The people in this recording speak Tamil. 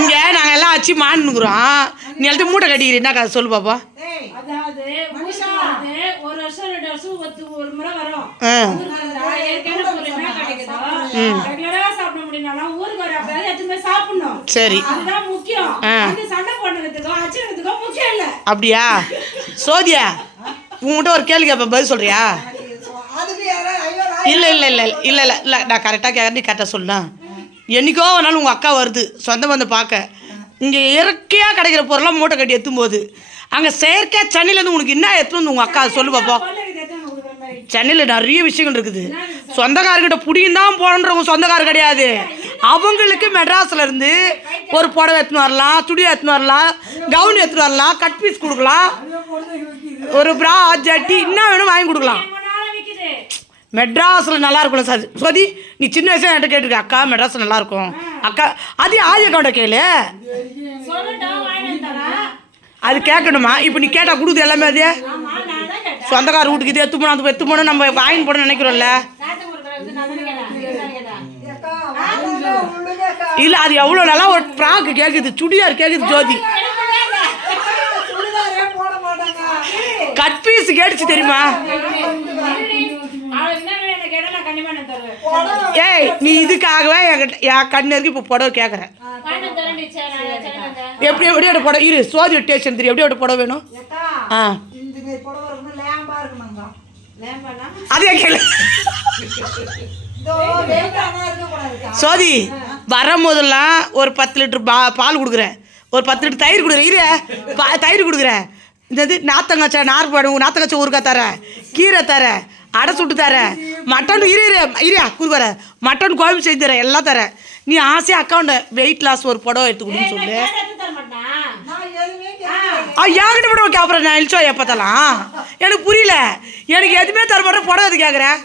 இங்க நாங்க எல்லாம் ஆச்சு மாண்டுக்கிறோம். நீ எல்லாத்தையும் மூட்டை கட்டிக்கிறீ என்ன கதை சொல்லு பாப்பா. அதாவது ஒரு வருஷம் 2 வருஷம் ஒரு முறை வரும். சாப்பிட முடியும் ஊருக்கு வர எதுவுமே சாப்பிடணும். சரி அதுதான் முக்கியம். சண்டை போடுறதுக்கோ அச்சுறதுக்கோ முக்கியம் இல்ல. அப்படியா சோதியா உங்ககிட்ட ஒரு கேள்வி கேட்ப பதில் சொல்றியா? இல்ல இல்ல இல்ல இல்ல இல்ல இல்ல நான் கரெக்டாக கேட்க நீ கரெக்டாக சொல்லுண்ணா. என்னைக்கோ ஒரு நாள் உங்கள் அக்கா வருது சொந்தம் வந்து பார்க்க. இங்கே இயற்கையாக கிடைக்கிற பொருளாக மூட்டை கட்டி எத்தும் போது அங்கே செயற்கையாக சென்னையிலேருந்து உனக்கு என்ன எடுத்துன்னு வந்து உங்கள் அக்கா சொல்லு பார்ப்போம். சென்னையில் நிறைய விஷயங்கள் இருக்குது. சொந்தக்காரர்கிட்ட புடியும் தான் போகணுன்றவங்க சொந்தக்காரர் கிடையாது. அவங்களுக்கு மெட்ராஸில் இருந்து ஒரு புடவை எடுத்துன்னு வரலாம், சுடி எடுத்துன்னு வரலாம், கவுன் எடுத்துன்னு வரலாம், கட் பீஸ் கொடுக்கலாம், ஒரு ப்ரா ஜட்டி என்ன வேணும் வாங்கி கொடுக்கலாம். மெட்ராஸில் நல்லா இருக்கும்ல சார் சோதி. நீ சின்ன வயசுல என்கிட்ட கேட்டிருக்க அக்கா மெட்ராஸில் நல்லா இருக்கும் அக்கா. அது ஆதி அக்காவோட கேளு. அது கேட்கணுமா? இப்போ நீ கேட்டால் கொடுக்குது எல்லாமே. அது சொந்தக்கார வீட்டுக்கு இது எத்து போனோம் நம்ம வாங்கி போட நினைக்கிறோம்ல. இல்லை அது எவ்வளோ நல்லா ஒரு ஃப்ராக்கு கேட்குது, சுடிதார் கேட்குது ஜோதி. கட் பீஸ் கேட்டுச்சு தெரியுமா? ஏய் நீ இதுக்காகவே என் கண்ணருக்கு இப்போ புடவை கேட்குறேன். எப்படி எப்படியோட புடவை இரு சோதி டேஷன் தெரியும். எப்படியோட புடவை வேணும்? அதே கேளு சோதி. வரும்போதெல்லாம் ஒரு 10 லிட்டர் பால் கொடுக்குறேன், ஒரு 10 லிட்டர் தயிர் கொடுக்குறேன். இரு தயிர் கொடுக்குறேன். இந்த நாத்தங்காய்ச்சா நார் பாடும் நாத்தங்காய்ச்சா ஊருக்கா தரேன், கீரை தரேன், அடை சுட்டு தரேன், மட்டன் இரியா குறுவர மட்டன் குழம்பு செஞ்சு தரேன், எல்லாம் தரேன். நீ ஆசையா அக்கௌண்ட வெயிட் லாஸ் ஒரு புடவை எடுத்து கொடுன்னு சொல்லு. என்கிட்ட புடவை கேட்பறேன் நான் இழிச்சோ எப்பத்தலாம் எனக்கு புரியல. எனக்கு எதுவுமே தர மாட்டேன் புடவை எது கேட்குறேன்.